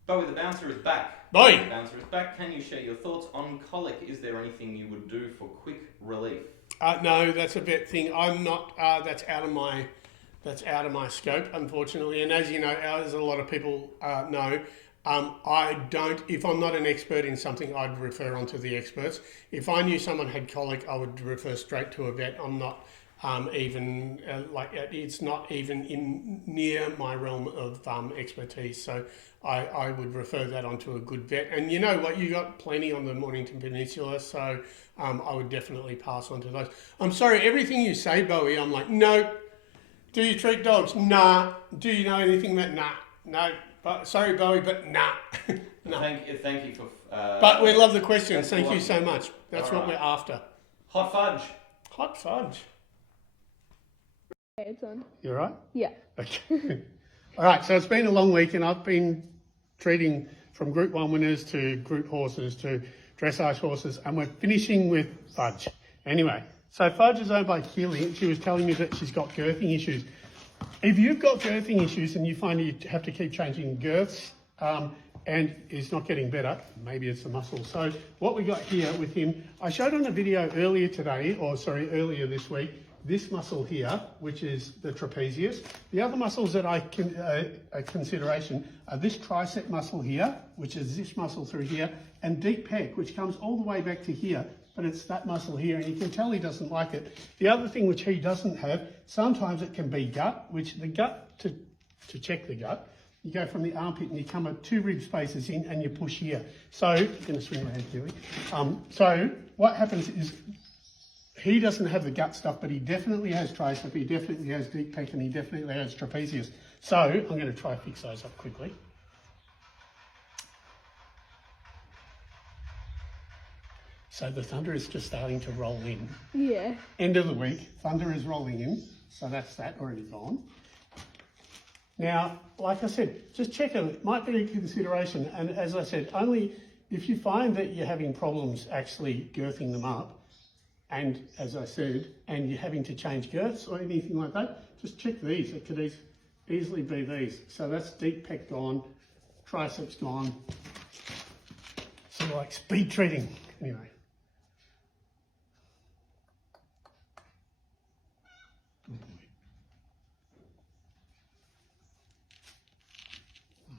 Bowie the Bouncer is back. Bowie! The Bouncer is back. Can you share your thoughts on colic? Is there anything you would do for quick relief? No, that's a vet thing. I'm not. That's out of my scope, unfortunately. And as you know, as a lot of people know, I don't. If I'm not an expert in something, I'd refer on to the experts. If I knew someone had colic, I would refer straight to a vet. I'm not even it's not even in near my realm of expertise. So I would refer that on to a good vet. And you know what? You got plenty on the Mornington Peninsula, so I would definitely pass on to those. I'm sorry, everything you say, Bowie, I'm like, no. Do you treat dogs? Nah. Do you know anything about? Nah. No. But, sorry, Bowie, but nah. No. Thank you for... but we love the questions. Thank you so much. That's what we're after. Hot fudge. Hot fudge. Okay, it's on. You all right? Yeah. Okay. All right, so it's been a long week and I've been treating from Group 1 winners to Group horses to dressage horses, and we're finishing with Fudge. Anyway, so Fudge is owned by Keely, and she was telling me that she's got girthing issues. If you've got girthing issues and you find you have to keep changing girths and it's not getting better, maybe it's the muscle. So what we got here with him, I showed on a video earlier this week, this muscle here, which is the trapezius. The other muscles that I can a consideration are this tricep muscle here, which is this muscle through here, and deep pec, which comes all the way back to here, but it's that muscle here, and you can tell he doesn't like it. The other thing which he doesn't have, sometimes it can be gut, which the gut, to check the gut, you go from the armpit and you come at 2 rib spaces in and you push here. So, you're going to swing around, Keely. So what happens is, he doesn't have the gut stuff, but he definitely has tricep, he definitely has deep pec, and he definitely has trapezius. So I'm going to try to fix those up quickly. So the thunder is just starting to roll in. Yeah. End of the week, thunder is rolling in, so that's that already gone. Now, like I said, just check them. It might be a consideration, and as I said, only if you find that you're having problems actually girthing them up, and as I said, and you're having to change girths or anything like that, just check these. It could easily be these. So that's deep pec gone, triceps gone. Sort of like speed treating. Anyway. Oh,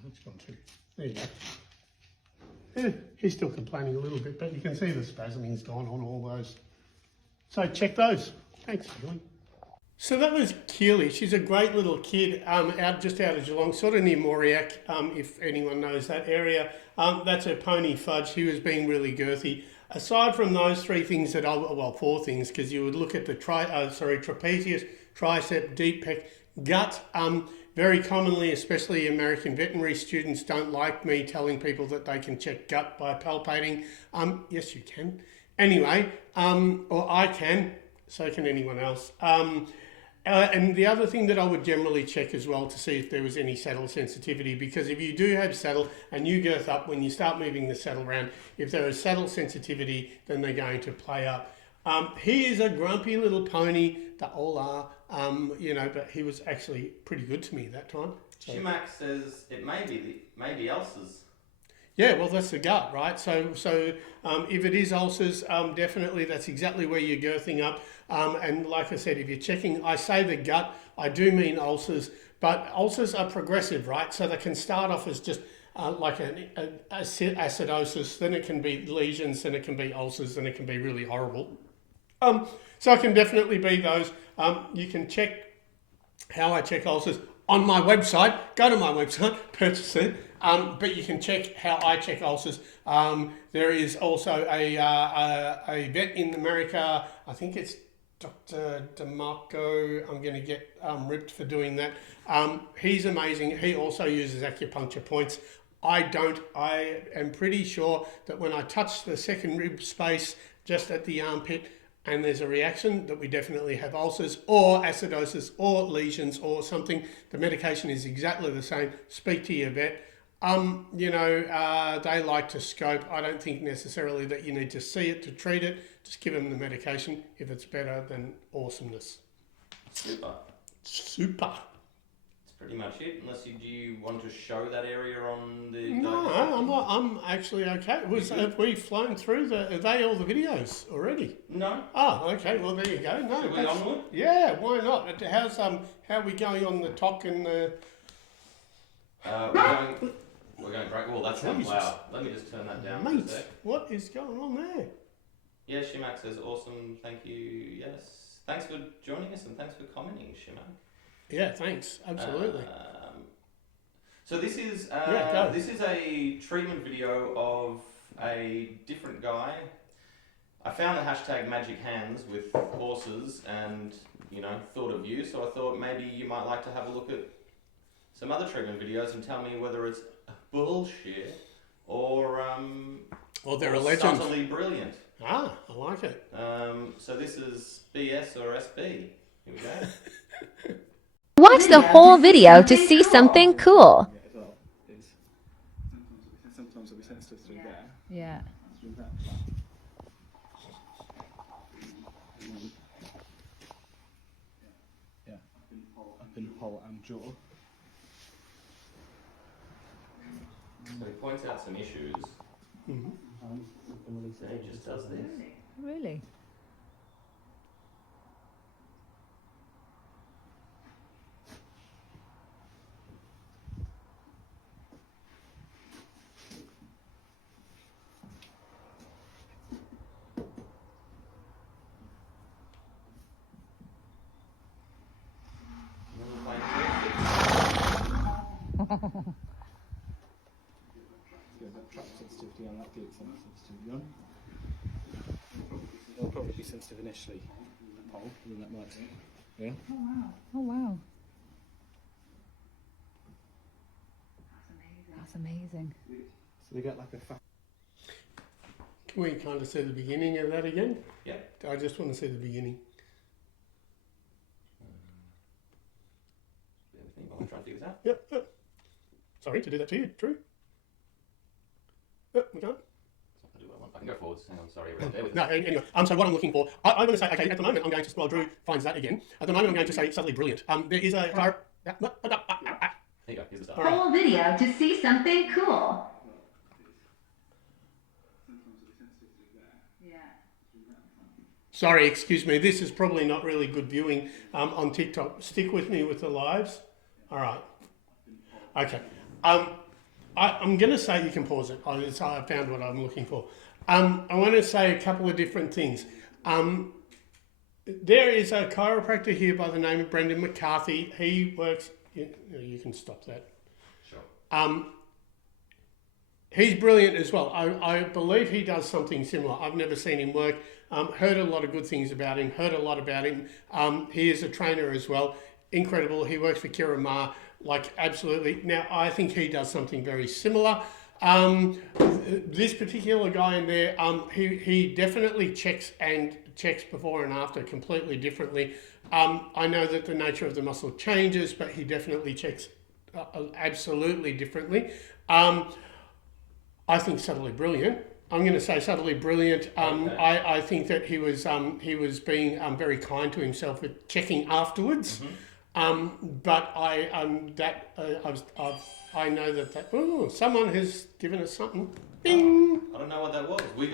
that's gone too. There you go. Yeah, he's still complaining a little bit, but you can see the spasming's gone on all those. So check those. Thanks, Keely. So that was Keely. She's a great little kid just out of Geelong, sort of near Moriac, if anyone knows that area. That's her pony Fudge. He was being really girthy. Aside from those 3 things that well, 4 things, because you would look at the trapezius, tricep, deep pec, gut. Very commonly, especially American veterinary students don't like me telling people that they can check gut by palpating. Yes, you can. Anyway, or I can, so can anyone else. And the other thing that I would generally check as well to see if there was any saddle sensitivity, because if you do have saddle and you girth up, when you start moving the saddle around, if there is saddle sensitivity, then they're going to play up. He is a grumpy little pony, they all are, but he was actually pretty good to me that time. So. Shimak says it may be ulcers. Yeah, well, that's the gut, right? So if it is ulcers, definitely that's exactly where you're girthing up. And like I said, if you're checking, I say the gut, I do mean ulcers, but ulcers are progressive, right? So they can start off as just like an acidosis, then it can be lesions, then it can be ulcers, then it can be really horrible. So it can definitely be those. You can check how I check ulcers on my website. Go to my website, purchase it. But you can check how I check ulcers. There is also a vet in America, I think it's Dr. DeMarco. I'm going to get ripped for doing that. He's amazing. He also uses acupuncture points. I don't. I am pretty sure that when I touch the second rib space just at the armpit and there's a reaction, that we definitely have ulcers or acidosis or lesions or something, the medication is exactly the same. Speak to your vet. They like to scope. I don't think necessarily that you need to see it to treat it. Just give them the medication. If it's better, then awesomeness. Super. Super. Pretty much it, unless do you want to show that area on the... No, I'm actually okay. Have we flown through are they all the videos already? No. Oh, okay, well there you go. No, Should we onward? Yeah, why not? How are we going on the talk and the... We're going great. Well, that sounds loud. Let me just turn that down for a Mate, sec. what is going on there? Yeah, Shimak says awesome, thank you, yes. Thanks for joining us and thanks for commenting, Shimak. Yeah, thanks. Absolutely. So this is this is a treatment video of a different guy. I found the hashtag magic hands with horses and thought of you. So I thought maybe you might like to have a look at some other treatment videos and tell me whether it's bullshit or they're a legend. Subtly brilliant. Ah, I like it. So this is BS or SB. Here we go. Watch the whole video to see something cool. Sometimes it'll be sensitive through there. Yeah. Through that. Yeah. Up in pole and jaw. So he points out some issues. Mm-hmm. So he just does this. Really? That trap sensitivity on that gig sensitivity on. It'll probably be sensitive initially, the pole, and then that might. Yeah? Oh wow. That's amazing. So they get like a fat. Can we kind of see the beginning of that again? Yeah. I just want to see the beginning. Everything while I try and figure this out. Yep. Sorry to do that to you, Drew. We can't. I'll do what I want. I can go forwards. Hang on, sorry, right there with No, anyway, so what I'm looking for, I'm going to say, okay, at the moment I'm going to, while Drew finds that again, at the moment I'm going to say subtly brilliant. There is a... Here you go, here's the start. Whole video to see something cool. Sorry, excuse me, this is probably not really good viewing on TikTok. Stick with me with the lives. All right. Okay. I'm going to say you can pause it. I found what I'm looking for. I want to say a couple of different things. There is a chiropractor here by the name of Brendan McCarthy. He works... You can stop that. Sure. He's brilliant as well. I believe he does something similar. I've never seen him work. Heard a lot of good things about him. Heard a lot about him. He is a trainer as well. Incredible. He works for Kira Ma. Like, absolutely. Now, I think he does something very similar. This particular guy in there, he definitely checks before and after completely differently. I know that the nature of the muscle changes, but he definitely checks absolutely differently. I think subtly brilliant. I'm going to say subtly brilliant. Okay. I think that he was being very kind to himself with checking afterwards. Mm-hmm. But I know that someone has given us something. Bing! I don't know what that was. We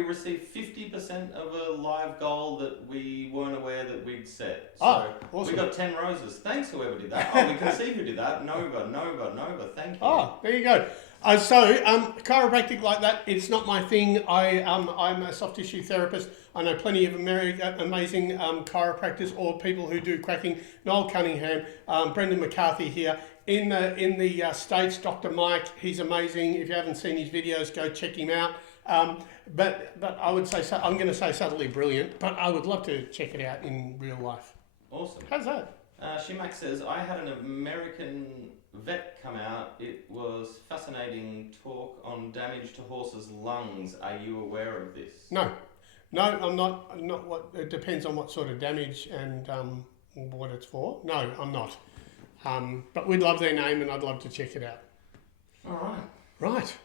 received 50% of a live goal that we weren't aware that we'd set. So awesome. We got 10 roses. Thanks whoever did that. We can see who did that. Nova. Thank you. Oh, there you go. Chiropractic like that, it's not my thing. I'm a soft tissue therapist. I know plenty of amazing chiropractors or people who do cracking. Noel Cunningham, Brendan McCarthy here. In the States, Dr. Mike, he's amazing. If you haven't seen his videos, go check him out. But I would say, I'm going to say subtly brilliant, but I would love to check it out in real life. Awesome. How's that? Shimak says, I had an American vet come out. It was fascinating talk on damage to horses' lungs. Are you aware of this? No, I'm not. It depends on what sort of damage and what it's for. No, I'm not. But we'd love their name and I'd love to check it out. All right. Right.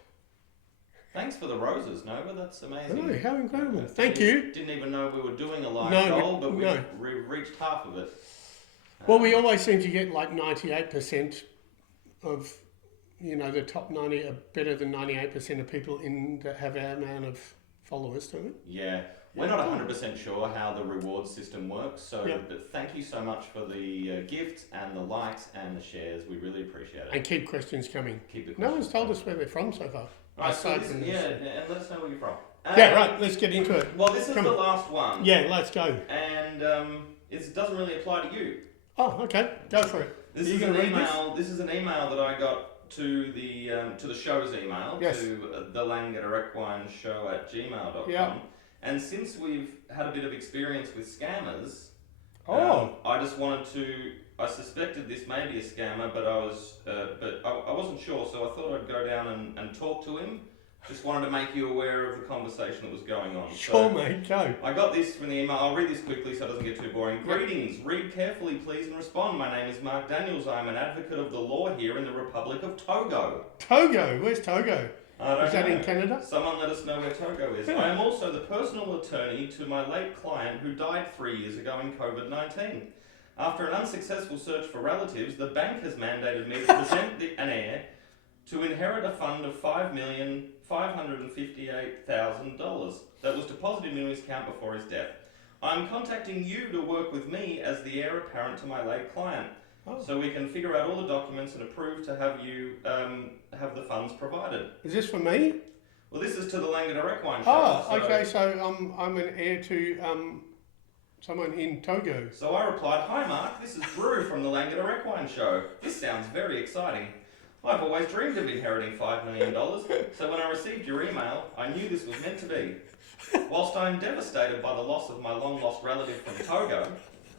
Thanks for the roses, Nova. That's amazing. Oh, how incredible. Thank you. Didn't even know we were doing a live No, goal, but no. we've reached half of it. Well, we always seem to get like 98% of, the top 90 are better than 98% of people that have our amount of followers, don't we? Yeah. We're not 100% sure how the reward system works, but thank you so much for the gifts and the likes and the shares. We really appreciate it. And keep questions coming. Keep the questions No one's told coming. us where they're from so far. Right, so Aside this, from and this. let us know where you're from. Yeah, right, let's get into it. Well, this is Come the on. last one. Yeah, let's go. And it doesn't really apply to you. Oh, okay, go for it. This Are you is gonna an read email. This is an email that I got to the show's email, Yes. to the Langeder Equine show at gmail.com. Yeah. And since we've had a bit of experience with scammers, Oh. I just wanted to. I suspected this may be a scammer, but I wasn't sure, so I thought I'd go down and talk to him. Just wanted to make you aware of the conversation that was going on. Sure, mate, go. I got this from the email. I'll read this quickly so it doesn't get too boring. Greetings. Read carefully, please, and respond. My name is Mark Daniels. I am an advocate of the law here in the Republic of Togo. Togo? Where's Togo? I don't Is that know. in Canada? Someone let us know where Togo is. I am also the personal attorney to my late client who died 3 years ago in COVID-19. After an unsuccessful search for relatives, the bank has mandated me to present an heir to inherit a fund of $5,558,000 that was deposited into his account before his death. I'm contacting you to work with me as the heir apparent to my late client, so we can figure out all the documents and approve to have you have the funds provided. Is this for me? Well, this is to the Langeder Equine show. Oh, okay, so I'm an heir to someone in Togo. So I replied, "Hi Mark, this is Drew from the Langeder Equine show. This sounds very exciting. I've always dreamed of inheriting $5 million, so when I received your email, I knew this was meant to be. Whilst I am devastated by the loss of my long-lost relative from Togo,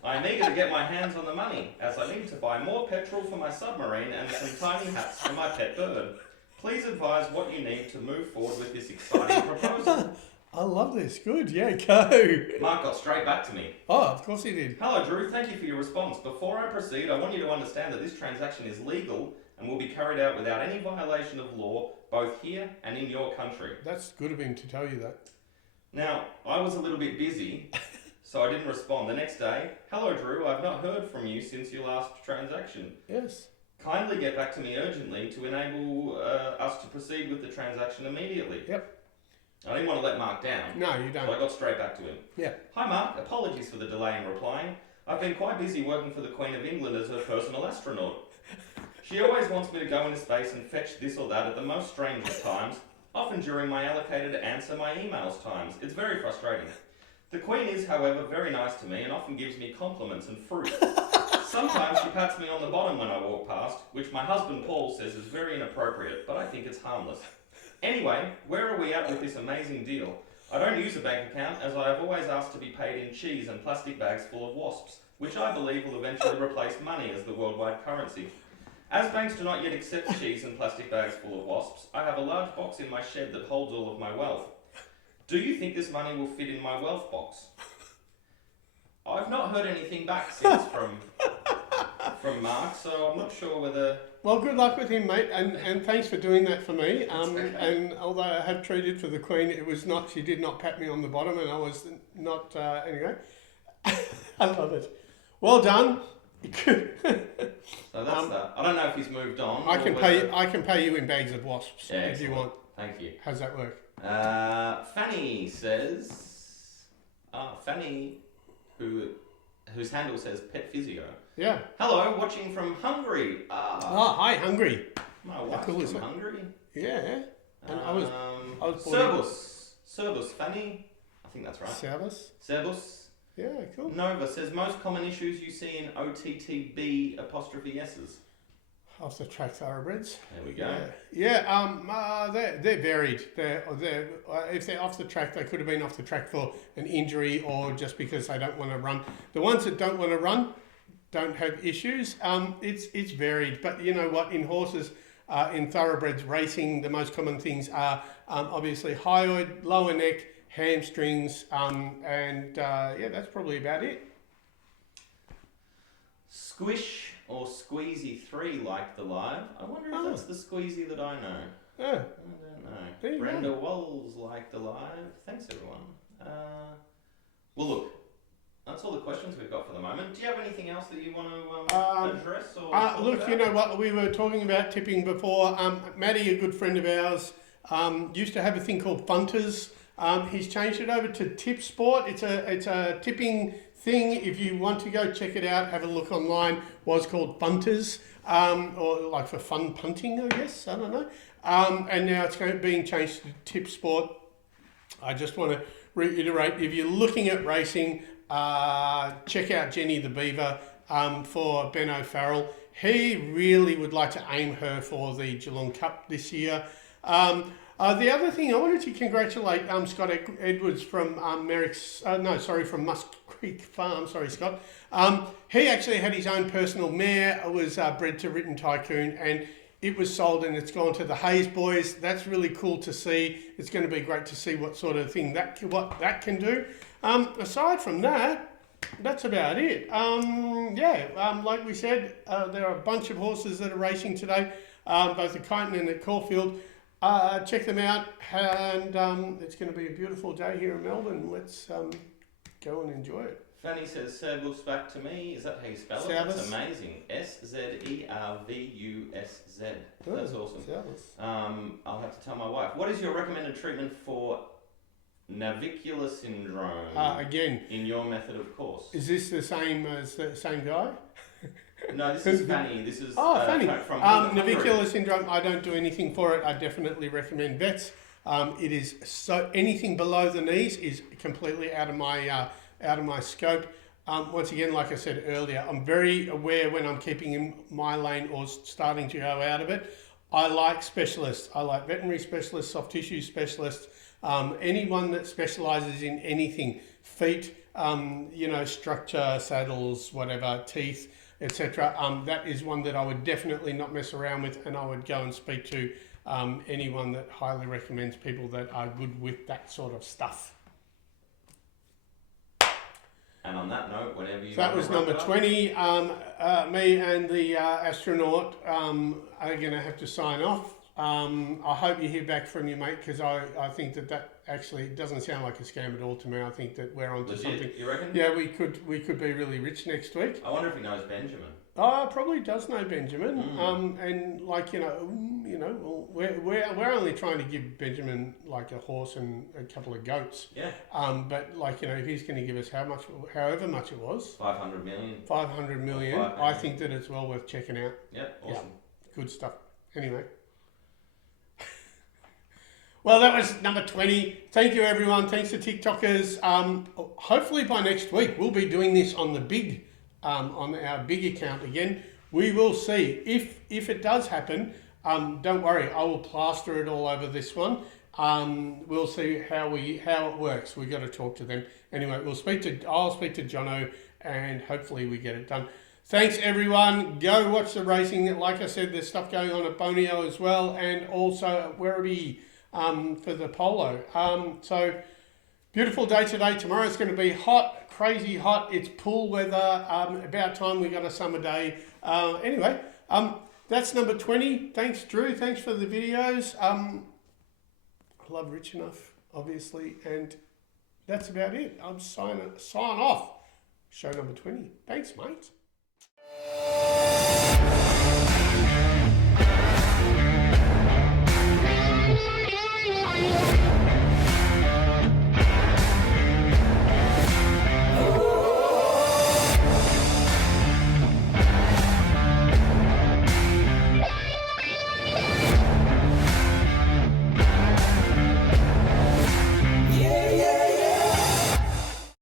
I am eager to get my hands on the money, as I need to buy more petrol for my submarine and some tiny hats for my pet bird. Please advise what you need to move forward with this exciting proposal." I love this. Good, yeah, go. Mark got straight back to me. Oh, of course he did. "Hello Drew, thank you for your response. Before I proceed, I want you to understand that this transaction is legal and will be carried out without any violation of law, both here and in your country." That's good of him to tell you that. Now, I was a little bit busy, so I didn't respond. The next day, "Hello Drew, I've not heard from you since your last transaction. Yes. Kindly get back to me urgently to enable us to proceed with the transaction immediately." Yep. I didn't want to let Mark down, No, you so I don't. got straight back to him. Yeah. "Hi Mark, apologies for the delay in replying. I've been quite busy working for the Queen of England as her personal astronaut. She always wants me to go into space and fetch this or that at the most strange of times, often during my allocated answer my emails times. It's very frustrating. The Queen is, however, very nice to me and often gives me compliments and fruit. Sometimes she pats me on the bottom when I walk past, which my husband Paul says is very inappropriate, but I think it's harmless. Anyway, where are we at with this amazing deal? I don't use a bank account, as I have always asked to be paid in cheese and plastic bags full of wasps, which I believe will eventually replace money as the worldwide currency. As banks do not yet accept cheese and plastic bags full of wasps, I have a large box in my shed that holds all of my wealth. Do you think this money will fit in my wealth box?" I've not heard anything back since from Mark, so I'm not sure whether... Well, good luck with him, mate, and thanks for doing that for me. okay. And although I have treated for the Queen, she did not pat me on the bottom, and I was not, anyway. I love it. Well done. So that's that. I don't know if he's moved on. I or can pay you in bags of wasps Yeah, if you excellent. want. Thank you. How's that work? Fanny says... Fanny, whose handle says Pet Physio. Yeah. "Hello, watching from Hungary. Hi, Hungry. My wife's cool is from that? Hungary. Yeah. And I was born Servus, Fanny. I think that's right. Servus. Yeah, cool. Nova says most common issues you see in OTTB apostrophe S's. Off the track thoroughbreds. There we go. They're varied. If they're off the track, they could have been off the track for an injury or just because they don't want to run. The ones that don't want to run don't have issues. It's varied, but you know what? In horses, in thoroughbreds racing, the most common things are obviously hyoid, lower neck, hamstrings, and that's probably about it. Squish or Squeezy 3 like the live. I wonder if that's the Squeezy that I know. Yeah. I don't know. Brenda Walls like the live. Thanks, everyone. Well, look, that's all the questions we've got for the moment. Do you have anything else that you want to address? Or look, you know what? We were talking about tipping before. Maddie, a good friend of ours, used to have a thing called Funters. He's changed it over to Tip Sport. It's a tipping thing. If you want to go check it out, have a look online. Was called Funters, or like for fun punting, I guess. I don't know. And now it's being changed to Tip Sport. I just want to reiterate, if you're looking at racing, check out Jenny the Beaver for Ben O'Farrell. He really would like to aim her for the Geelong Cup this year. The other thing, I wanted to congratulate Scott Edwards from from Musk Creek Farm. Sorry, Scott. He actually had his own personal mare. It was bred to Written Tycoon, and it was sold and it's gone to the Hayes boys. That's really cool to see. It's going to be great to see what sort of thing what that can do. Aside from that, that's about it. Like we said, there are a bunch of horses that are racing today, both at Kyneton and at Caulfield. Check them out, and it's going to be a beautiful day here in Melbourne. Let's go and enjoy it. Fanny says Servus back to me. Is that how you spell it? Servus. That's amazing. Servus. That's awesome. Servus. I'll have to tell my wife. What is your recommended treatment for navicular syndrome? Again, in your method of course. Is this the same as the same guy? No, this is Fanny. This is Fanny. from Navicular syndrome. I don't do anything for it. I definitely recommend vets. It is anything below the knees is completely out of my scope. Once again, like I said earlier, I'm very aware when I'm keeping in my lane or starting to go out of it. I like specialists. I like veterinary specialists, soft tissue specialists, anyone that specialises in anything, feet, structure, saddles, whatever, teeth, etc. That is one that I would definitely not mess around with, and I would go and speak to anyone that highly recommends people that are good with that sort of stuff. And on that note, whenever you... So that was number 20. Me and the astronaut are going to have to sign off. I hope you hear back from your mate, because I think that actually doesn't sound like a scam at all to me. I think that we're onto something. You reckon? Yeah, we could be really rich next week. I wonder if he knows Benjamin. Probably does know Benjamin. And we're only trying to give Benjamin like a horse and a couple of goats. Yeah. But if he's going to give us however much it was, 500 million. 500 million. I think that it's well worth checking out. Yeah, awesome. Yeah, good stuff. Anyway. Well, that was number 20. Thank you, everyone. Thanks to TikTokers. Hopefully by next week, we'll be doing this on the big, on our big account again. We will see. If it does happen, don't worry. I will plaster it all over this one. We'll see how it works. We've got to talk to them. Anyway, I'll speak to Jono, and hopefully we get it done. Thanks, everyone. Go watch the racing. Like I said, there's stuff going on at Boneo as well, and also at Werribee. For the polo. So beautiful day today. Tomorrow's going to be hot, crazy hot. It's pool weather. About time we got a summer day. Anyway, that's number 20. Thanks, Drew. Thanks for the videos. I love Rich Enough, obviously, and that's about it. I'm sign off. Show number 20. Thanks, mate.